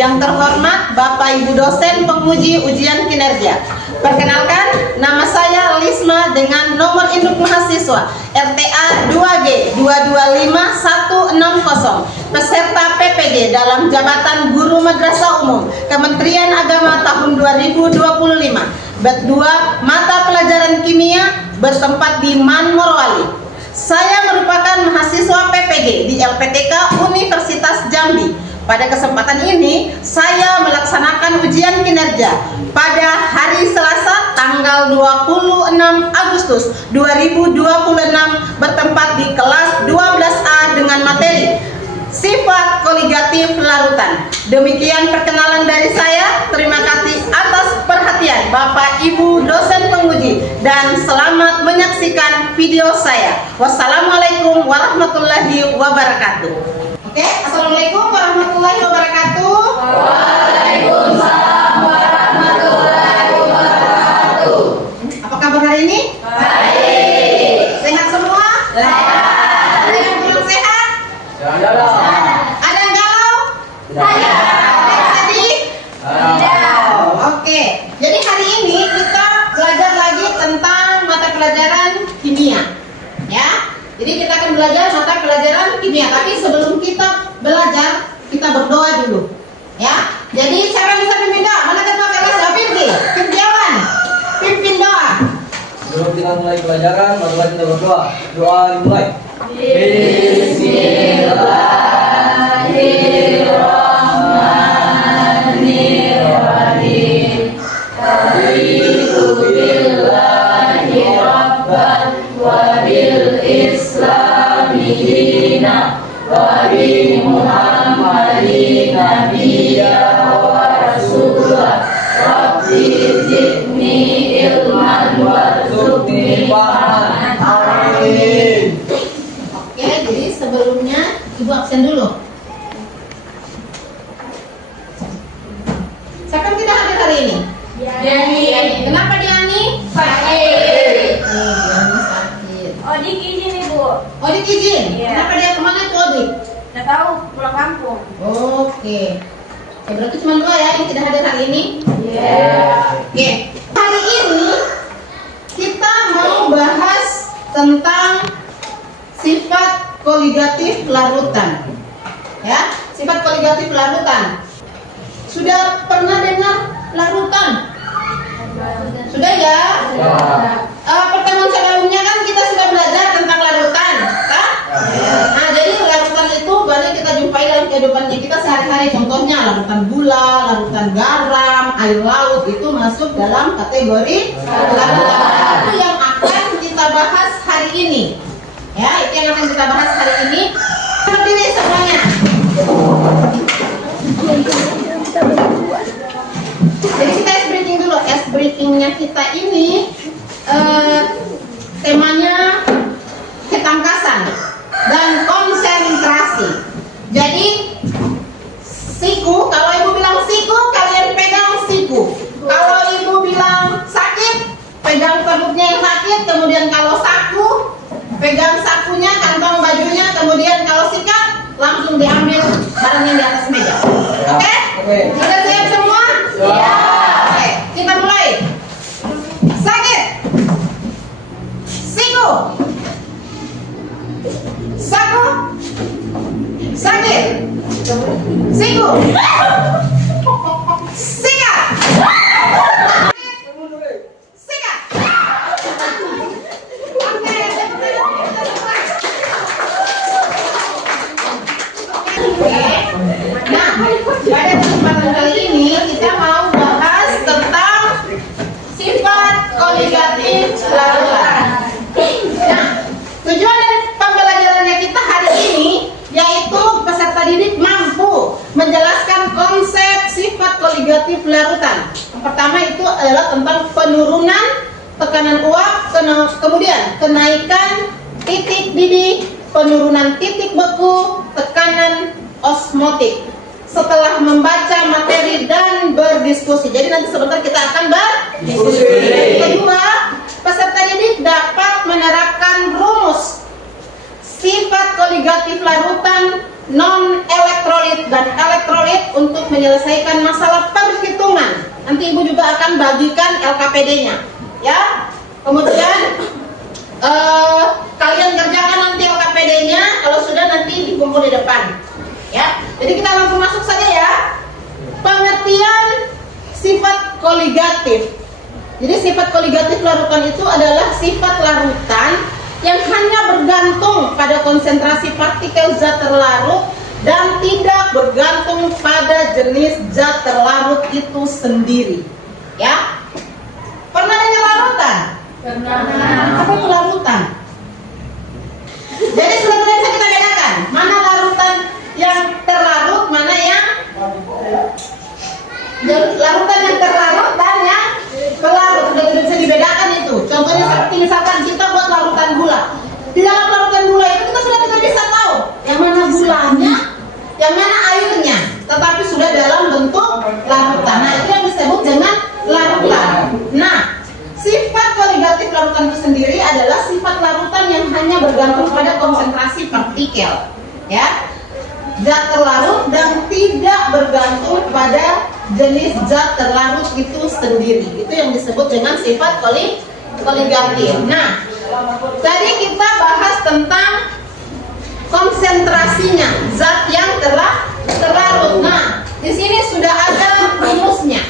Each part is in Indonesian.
Yang terhormat Bapak Ibu dosen penguji ujian kinerja. Perkenalkan, nama saya Lisma dengan nomor induk mahasiswa RTA 2G 225160, peserta PPG dalam jabatan Guru Madrasah Umum Kementerian Agama tahun 2025. Bet 2 mata pelajaran kimia bertempat di Man Morowali. Saya merupakan mahasiswa PPG di LPTK Universitas Jambi. Pada kesempatan ini, saya melaksanakan ujian kinerja pada hari Selasa tanggal 26 Agustus 2026 bertempat di kelas 12A dengan materi sifat koligatif larutan. Demikian perkenalan dari saya. Terima kasih atas perhatian Bapak Ibu dosen penguji dan selamat menyaksikan video saya. Wassalamualaikum warahmatullahi wabarakatuh. Oke, assalamualaikum warahmatullahi wabarakatuh. Waalaikumsalam warahmatullahi wabarakatuh. Apa kabar hari ini? Baik. Sehat semua? Sehat. Ada yang belum sehat? Ada yang galau? Saya. Ada yang sedih? Tidak. Oke, jadi hari ini kita belajar lagi tentang mata pelajaran kimia, ya. Jadi kita akan belajar mata pelajaran kimia. Tapi sebelum kita belajar, kita berdoa dulu, ya. Jadi siapa bisa pimpin doa? Mana ketua kelas David? Firjawan, pimpin doa. Sebelum kita mulai pelajaran, marilah kita berdoa. Doa dimulai. Bismillahirrahmanirrahim. Raditu billahi rabban wa bil islami dina wa bi Muhammadin nabiyya wa rasulah. Rabbi zidni ilman warzuqni fahman. Amin. Oke, jadi sebelumnya Ibu absen dulu. Siapa yang tidak hadir hari ini? Yani. Kenapa Diani? Sakit. Diani sakit. Odik izin Ibu. Odik izin? Iya. Kenapa dia kemana tuh Odik? Nggak tahu pulang kampung. Oke. Oke, berarti cuma dua ya yang tidak hadir hari ini. Iya. Oke. Hari ini kita mau bahas tentang sifat koligatif larutan. Ya, sifat koligatif larutan. Sudah pernah dengar larutan? Sudah ya? Pertemuan sebelumnya kan kita sudah belajar tentang larutan, kan? Nah, jadi larutan itu banyak kita jumpai dalam kehidupan kita sehari-hari. Contohnya larutan gula, larutan garam, air laut itu masuk dalam kategori larutan. Itu yang akan kita bahas hari ini. Ya, itu yang akan kita bahas hari ini. Berdiri semuanya. Jadi kita ice breaking dulu. Ice breakingnya kita ini temanya ketangkasan dan konsentrasi. Jadi siku, kalau ibu bilang siku, kalian pegang siku. Kalau ibu bilang sakit, pegang perutnya yang sakit. Kemudian kalau saku, pegang sakunya, kantong bajunya. Kemudian kalau sikat, langsung diambil barang yang di atas meja. Oke? Sudah siap semua? Siap. Oke, kita mulai. Sakit. Siku. Saku. Sakit. Siku. Sikat. Sikat. Oke. Nah, pada kesempatan kali ini kita mau bahas tentang sifat koligatif larutan. Nah, tujuan dari pembelajarannya kita hari ini yaitu peserta didik mampu menjelaskan konsep sifat koligatif larutan. Yang pertama itu adalah tentang penurunan tekanan uap, kemudian kenaikan titik didih, penurunan titik beku, tekanan osmotik. Setelah membaca materi dan berdiskusi. Jadi nanti sebentar kita akan berdiskusi. Kedua, peserta didik dapat menerapkan rumus sifat koligatif larutan non elektrolit dan elektrolit untuk menyelesaikan masalah perhitungan. Nanti Ibu juga akan bagikan LKPD-nya, ya. Kemudian kalian kerjakan nanti LKPD-nya. Kalau sudah nanti dikumpul di depan, ya. Jadi kita langsung masuk saja ya. Pengertian sifat koligatif. Jadi sifat koligatif larutan itu adalah sifat larutan yang hanya bergantung pada konsentrasi partikel zat terlarut dan tidak bergantung pada jenis zat terlarut itu sendiri. Ya. Pernah dengar larutan? Pernah. Apa itu larutan? Jadi sebetulnya bisa kita bedakan mana larutan yang terlarut, mana yang larutan yang terlarut dan yang pelarut. Sudah tidak bisa dibedakan itu. Contohnya seperti misalkan kita buat larutan gula. Di dalam larutan gula itu kita sudah tidak bisa tahu yang mana gulanya, yang mana airnya, tetapi sudah dalam bentuk larutan. Nah, itu yang disebut dengan larutan. Nah, sifat koligatif larutan itu sendiri adalah sifat larutan yang hanya bergantung pada konsentrasi partikel, ya, zat terlarut dan tidak bergantung pada jenis zat terlarut itu sendiri. Itu yang disebut dengan sifat koligatif. Nah, tadi kita bahas tentang konsentrasinya zat yang terlarut. Nah, di sini sudah ada rumusnya.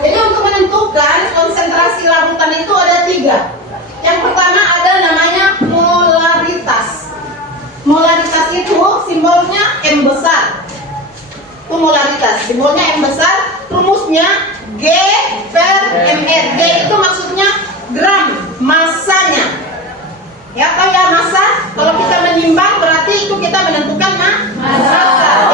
Jadi untuk menentukan konsentrasi larutan itu ada 3. Yang pertama ada namanya molaritas. Molaritas itu simbolnya M besar. Itu molaritas, simbolnya M besar. Rumusnya G per mR. G itu maksudnya gram, masanya. Ya, tahu ya massa? Kalau kita menimbang berarti itu kita menentukan massa.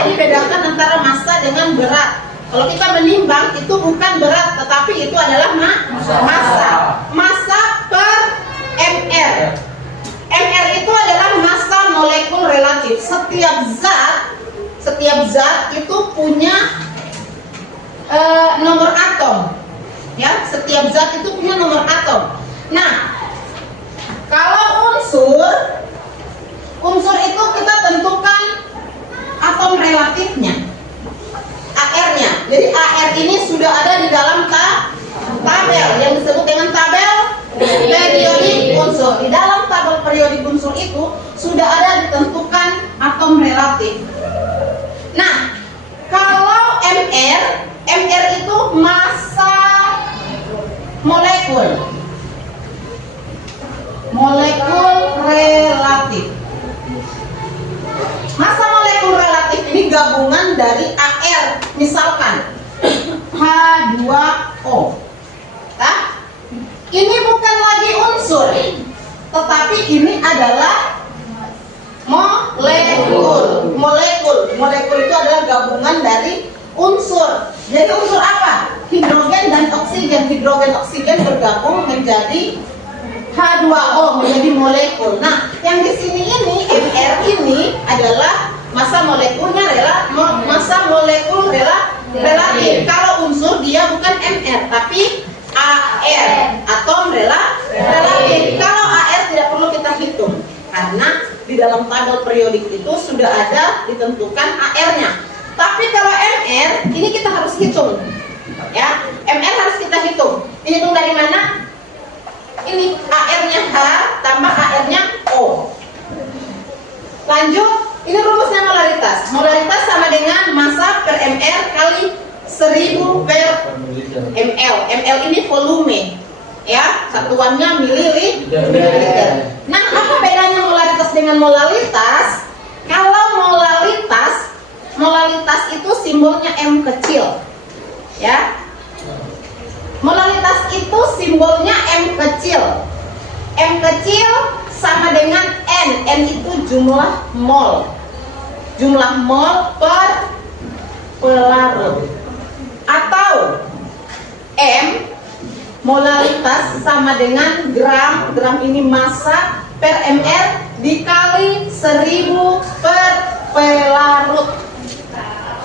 Jadi bedakan antara massa dengan berat. Kalau kita menimbang itu bukan berat, tetapi itu adalah massa. Massa per mR. mR itu adalah massa molekul relatif. Setiap zat itu punya nomor atom. Ya, setiap zat itu punya nomor atom. Nah, kalau unsur itu kita tentukan atom relatifnya, AR-nya. Jadi AR ini sudah ada di dalam tabel yang disebut dengan tabel periodik unsur. Di dalam tabel periodik unsur itu sudah ada ditentukan atom relatif. Nah, kalau MR itu massa molekul relatif. Massa molekul relatif ini gabungan dari AR, misalkan H2O. Nah, ini bukan lagi unsur, tetapi ini adalah molekul. Molekul itu adalah gabungan dari unsur. Jadi unsur apa? Hidrogen dan oksigen. Hidrogen oksigen bergabung menjadi H2O, menjadi molekul. Nah, yang di sini ini MR ini adalah massa molekulnya relatif. Kalau unsur dia bukan MR tapi AR, atom relatif. Kalau AR tidak perlu kita hitung karena di dalam tabel periodik itu sudah ada ditentukan AR-nya. Tapi kalau MR ini kita harus hitung. Ya, MR harus kita hitung. Dihitung dari mana? Ini AR-nya H tambah AR-nya O. Lanjut, ini rumusnya molaritas. Molaritas sama dengan massa per mR kali 1000 per ml. ml ini volume, ya, satuannya mililiter. Nah, apa bedanya molaritas dengan molalitas? Kalau molalitas itu simbolnya M kecil, ya. Molalitas itu simbolnya M kecil. M kecil sama dengan N. N itu jumlah mol. Jumlah mol per pelarut. Atau M molalitas sama dengan gram. Gram ini massa per mR dikali 1000 per pelarut.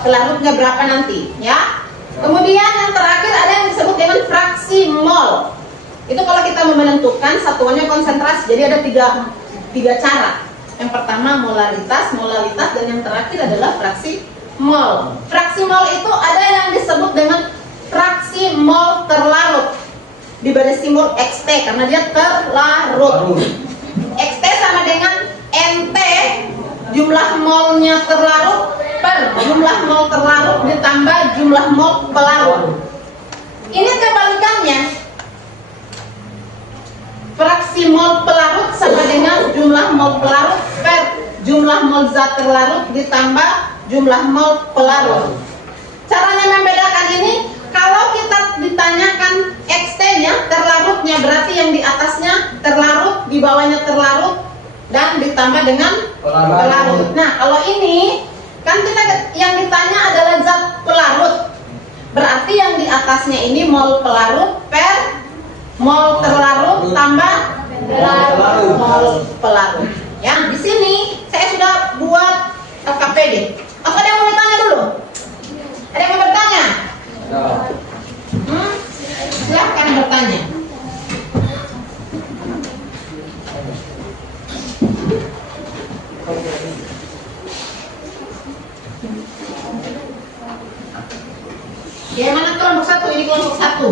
Pelarutnya berapa nanti, ya? Kemudian yang terakhir ada yang disebut dengan fraksi mol. Itu kalau kita mau menentukan satuannya konsentrasi. Jadi ada tiga cara. Yang pertama molaritas, dan yang terakhir adalah fraksi mol. Fraksi mol itu ada yang disebut dengan fraksi mol terlarut. Diberi simbol XT karena dia terlarut. XT sama dengan NT, jumlah molnya terlarut per jumlah mol terlarut ditambah jumlah mol pelarut. Ini kebalikannya. Fraksi mol pelarut sama dengan jumlah mol pelarut per jumlah mol zat terlarut ditambah jumlah mol pelarut. Caranya membedakan ini, kalau kita ditanyakan XT-nya, terlarutnya berarti yang di atasnya terlarut, di bawahnya terlarut, dan ditambah dengan pelarut. Nah, kalau ini kan kita yang ditanya adalah zat pelarut, berarti yang di atasnya ini mol pelarut per mol terlarut tambah mol pelarut. Ya, di sini saya sudah buat KPD. Apa ada yang mau ditanya dulu? Ada yang mau bertanya? Silahkan bertanya. Ya, mana kelompok satu? Ini kelompok satu.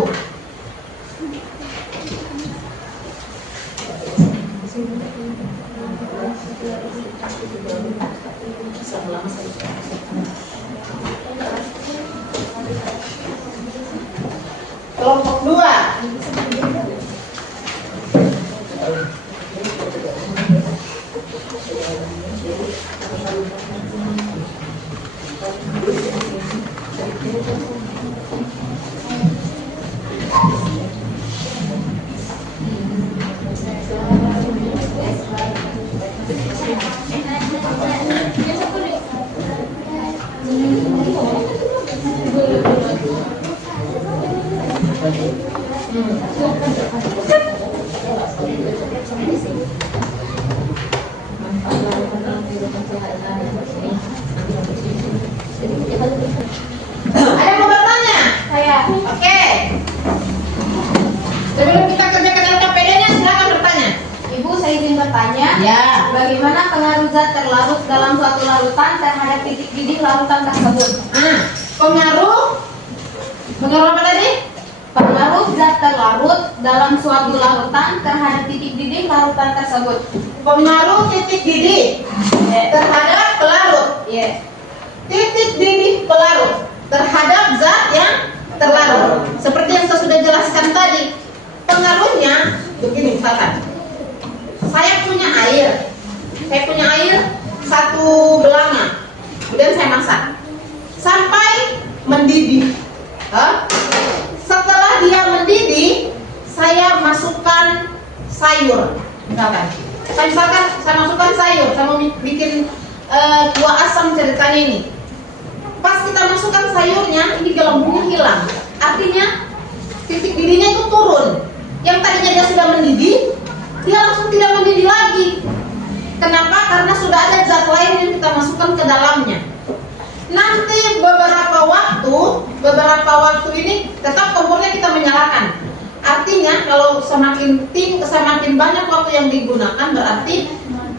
Kelompok dua. Ada yang mau bertanya? Saya. Oke. Sebelum kita kerjakan LKPD-nya, silakan bertanya. Ibu, saya ingin bertanya. Ya. Bagaimana pengaruh zat terlarut dalam suatu larutan terhadap titik didih larutan tersebut? Pengaruh apa tadi? Pengaruh zat terlarut dalam suatu larutan terhadap titik didih larutan tersebut. Pengaruh titik didih terhadap pelarut. Yes. Titik didih pelarut terhadap zat yang terlarut. Seperti yang saya sudah jelaskan tadi, pengaruhnya begini misalkan. Saya punya air satu belanga, kemudian saya masak sampai mendidih. Setelah dia mendidih, saya masukkan sayur, misalkan. Saya masukkan sayur, saya mau bikin kuah asam ceritanya ini. Pas kita masukkan sayurnya, ini gelembungnya hilang. Artinya titik didihnya itu turun. Yang tadinya dia sudah mendidih, dia langsung tidak mendidih lagi. Kenapa? Karena sudah ada zat lain yang kita masukkan ke dalamnya. Nanti beberapa waktu ini tetap kompornya kita menyalakan. Artinya kalau semakin banyak waktu yang digunakan, berarti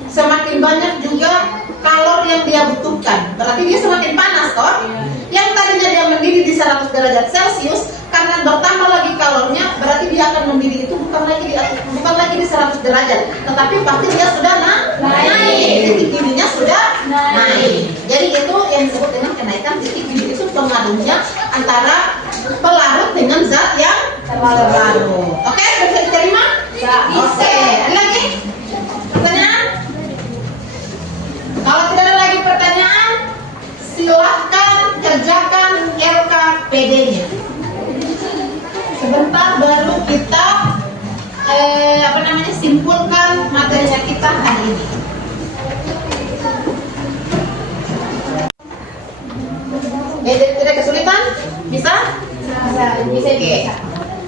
semakin banyak juga kalor yang dia butuhkan. Berarti dia semakin panas toh. Yang tadinya dia mendidih di 100 derajat Celcius, karena bertambah lagi kalornya, berarti dia akan mendidih itu bukan lagi di 100 derajat, tetapi pasti dia sudah naik. Titik didihnya sudah naik. Jadi itu yang disebut dengan kenaikan titik didih. Itu pengaruhnya antara pelarut dengan zat yang terlarut. Oke, bisa diterima? Oke. Ada lagi pertanyaan? Kalau tidak ada lagi pertanyaan, silahkan kerjakan LKPD-nya. Sebentar baru kita simpulkan materinya kita hari ini. Tidak kesulitan? Bisa? Bisa. Oke.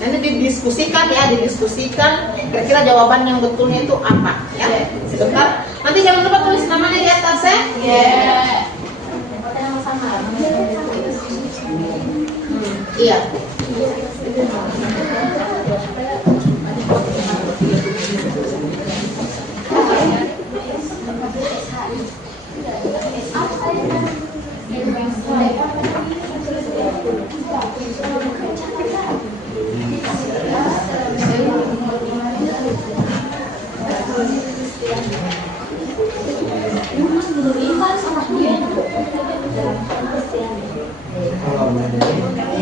Nanti didiskusikan kira-kira jawaban yang betulnya itu apa ya. Sebentar. Nanti jangan lupa tulis namanya di atas ya. Iya.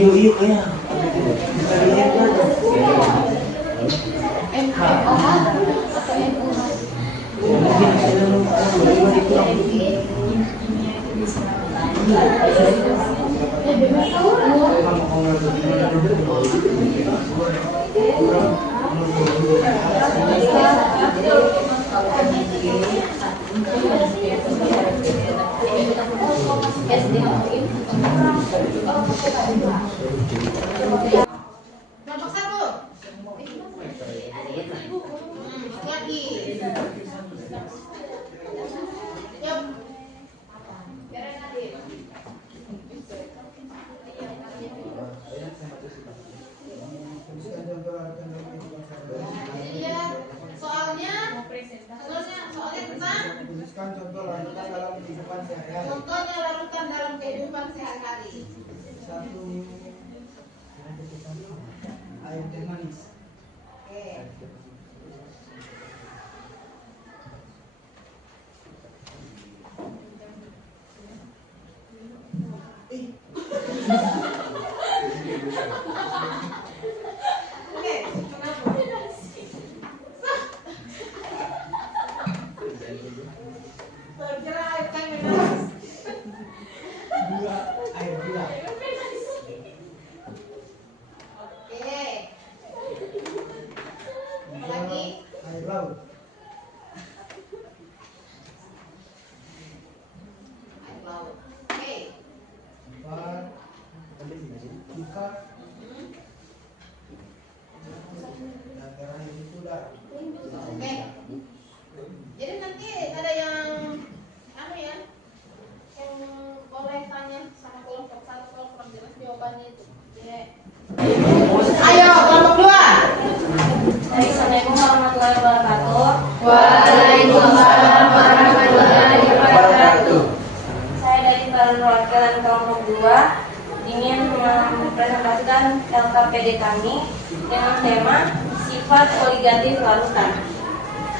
Iyo kaya. Kelompok 1. Lagi. Yuk. Jadi lihat soalnya tentang Tuliskan contoh larutan dalam kehidupan sehari-hari. contohnya larutan dalam kehidupan sehari-hari. 1. Air teh manis. Oke. Oke. Bergerak kan menulis. 2. Air gula. Oke. Lagi. Air laut. Air laut. Oke. 4. Ikat. Dan terakhir itu udara. Oke. Jadi nanti ada yang ya, yang boleh tanya sama kelompok 1 kalau kurang jelas jawabannya itu. Oke. Ayo kelompok 2. Assalamualaikum warahmatullahi wabarakatuh. Waalaikumsalam warahmatullahi wabarakatuh. Saya dari perwakilan kelompok 2 ingin mempresentasikan LKPD kami dengan tema sifat koligatif larutan.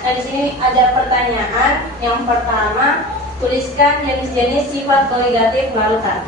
Nah, di sini ada pertanyaan. Yang pertama, tuliskan jenis-jenis sifat koligatif larutan.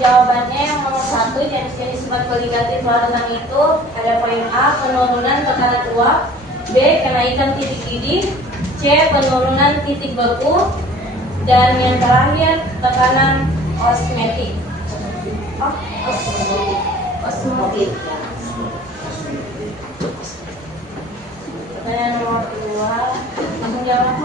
Jawabannya yang nomor 1, jenis-jenis sifat koligatif larutan itu ada poin A, penurunan tekanan uap, B, kenaikan titik didih, C, penurunan titik beku, dan yang terakhir tekanan osmotik. Osmotik. Pertanyaan nomor 2, langsung jawab.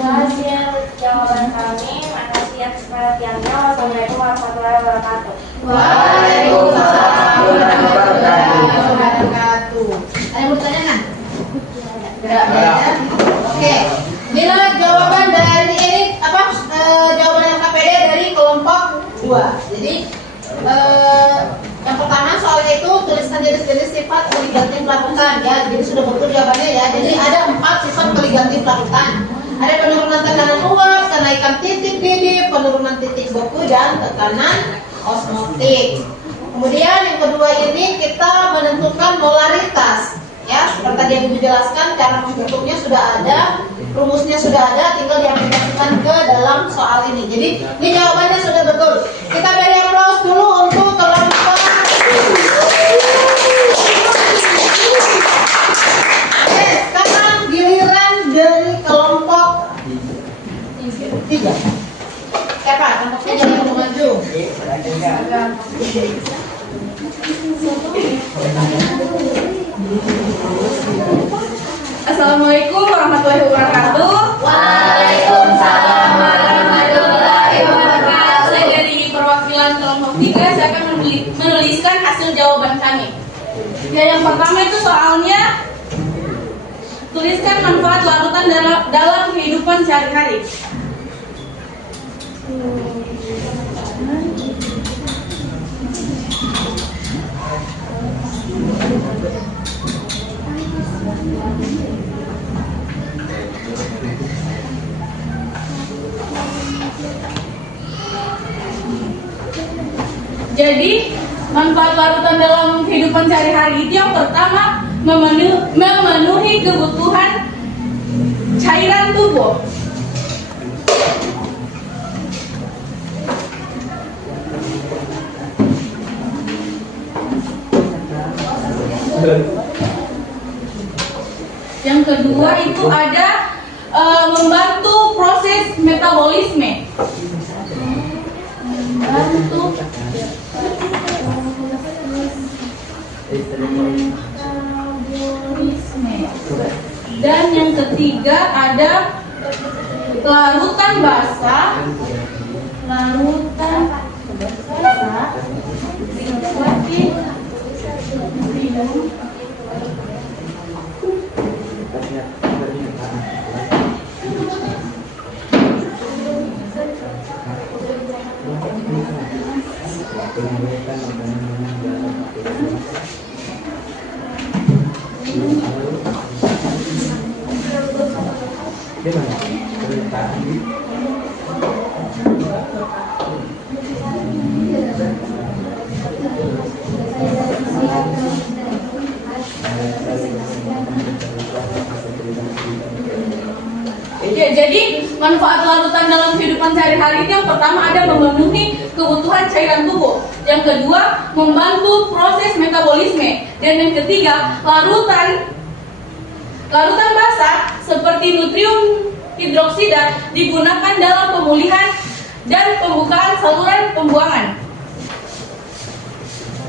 Hasil jawaban kami, makasih atas perhatiannya. Wassalamualaikum warahmatullahi wabarakatuh. Waalaikumsalam warahmatullahi wabarakatuh. Ada yang mau ditanyakan? Tidak. Oke. Inilah jawaban dari ini jawaban LKPD dari kelompok 2. Jadi yang pertama soalnya itu tuliskan jenis-jenis sifat koligatif larutan ya. Jadi sudah betul jawabannya ya. Jadi ada 4 sifat koligatif larutan. Ada penurunan tekanan uap, kenaikan titik didih, penurunan titik beku, dan tekanan osmotik. Kemudian yang kedua ini kita menentukan molaritas. Ya, seperti tadi yang dijelaskan, cara menghitungnya sudah ada, rumusnya sudah ada, tinggal diaplikasikan ke dalam soal ini. Jadi ini jawabannya sudah betul. Kita beri aplaus dulu untuk kelompok. Oke, sekarang giliran dari kelompok 3. Siapa? Kelompoknya jadi yang maju. Assalamualaikum warahmatullahi wabarakatuh. Waalaikumsalam warahmatullahi wabarakatuh. Saya dari perwakilan kelompok 3, saya akan menuliskan hasil jawaban kami. Ya, yang pertama itu soalnya tuliskan manfaat larutan dalam kehidupan sehari-hari. Jadi manfaat larutan dalam kehidupan sehari-hari itu yang pertama memenuhi kebutuhan cairan tubuh. Yang kedua itu ada membantu proses metabolisme. Membantu metabolisme. Dan yang ketiga ada larutan basah. Larutan basah seperti minum. Jadi manfaat larutan dalam kehidupan sehari-hari itu yang pertama ada memenuhi kebutuhan cairan tubuh, yang kedua membantu proses metabolisme, dan yang ketiga larutan basah seperti nutrium hidroksida digunakan dalam pemulihan dan pembukaan saluran pembuangan.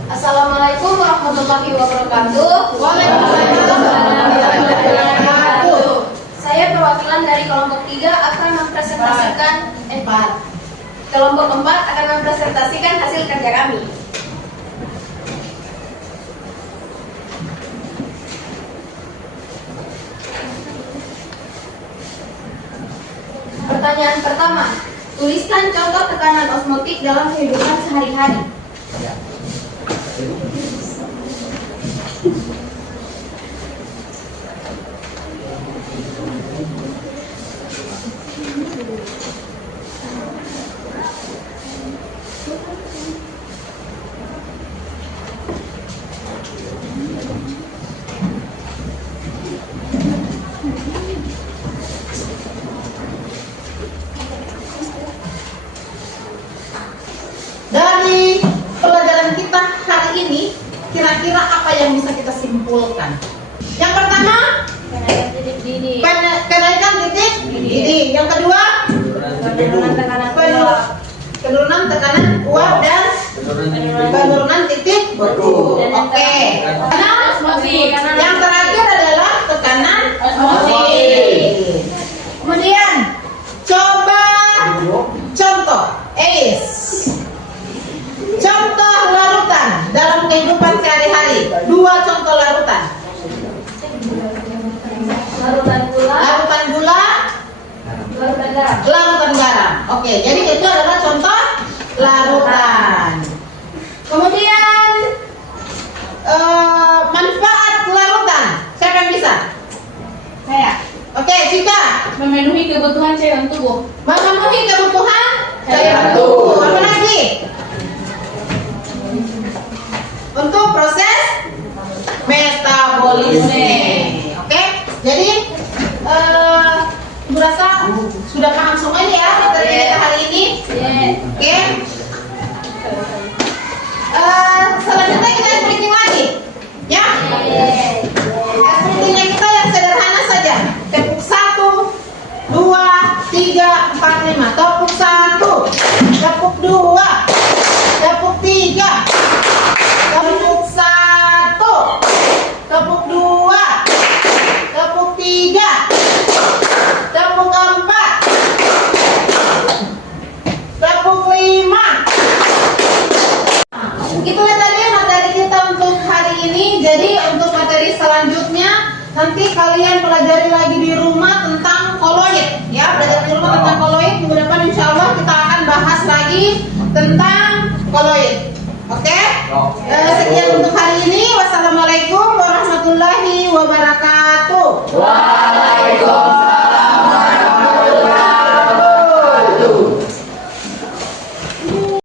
Assalamualaikum warahmatullahi wabarakatuh. Waalaikumsalam warahmatullahi wabarakatuh. Saya perwakilan dari kelompok 3 akan mempresentasikan kelompok 4 akan mempresentasikan hasil kerja kami. Pertanyaan pertama, tuliskan contoh tekanan osmotik dalam kehidupan sehari-hari. Dari pelajaran kita hari ini, kira-kira apa yang bisa kita simpulkan? Yang pertama, kenaikan titik didih. Yang kedua, penurunan tekanan uap dan penurunan titik beku. Oke. Yang terakhir adalah tekanan osmotik. Kemudian coba contoh contoh larutan dalam kehidupan sehari-hari. 2 contoh larutan. Larutan gula, larutan garam. Oke, jadi itu adalah contoh larutan. Kemudian manfaat larutan. Siapa yang bisa? Saya Oke, Cika. memenuhi kebutuhan cairan tubuh. Memenuhi kebutuhan cairan tubuh. Apa lagi? Untuk proses metabolisme. Oke, jadi Ibu rasa sudah paham semua ini ya materi kita hari ini. Oke. Selanjutnya kita explain lagi, ya. Explainnya kita yang sederhana saja. Tepuk 1, 2, 3, 4, 5. Tepuk 1, tepuk 2, tepuk 3, tepuk 1, tepuk 2, tepuk 3, tepuk 4, tepuk 5. Itulah tadi materi kita untuk hari ini. Jadi untuk materi selanjutnya nanti kalian pelajari lagi di rumah tentang koloid, ya. Belajar di rumah tentang koloid. Minggu depan insya Allah kita akan bahas lagi tentang koloid. Oke? Sekian untuk hari ini. Wassalamualaikum warahmatullahi wabarakatuh. Waalaikumsalam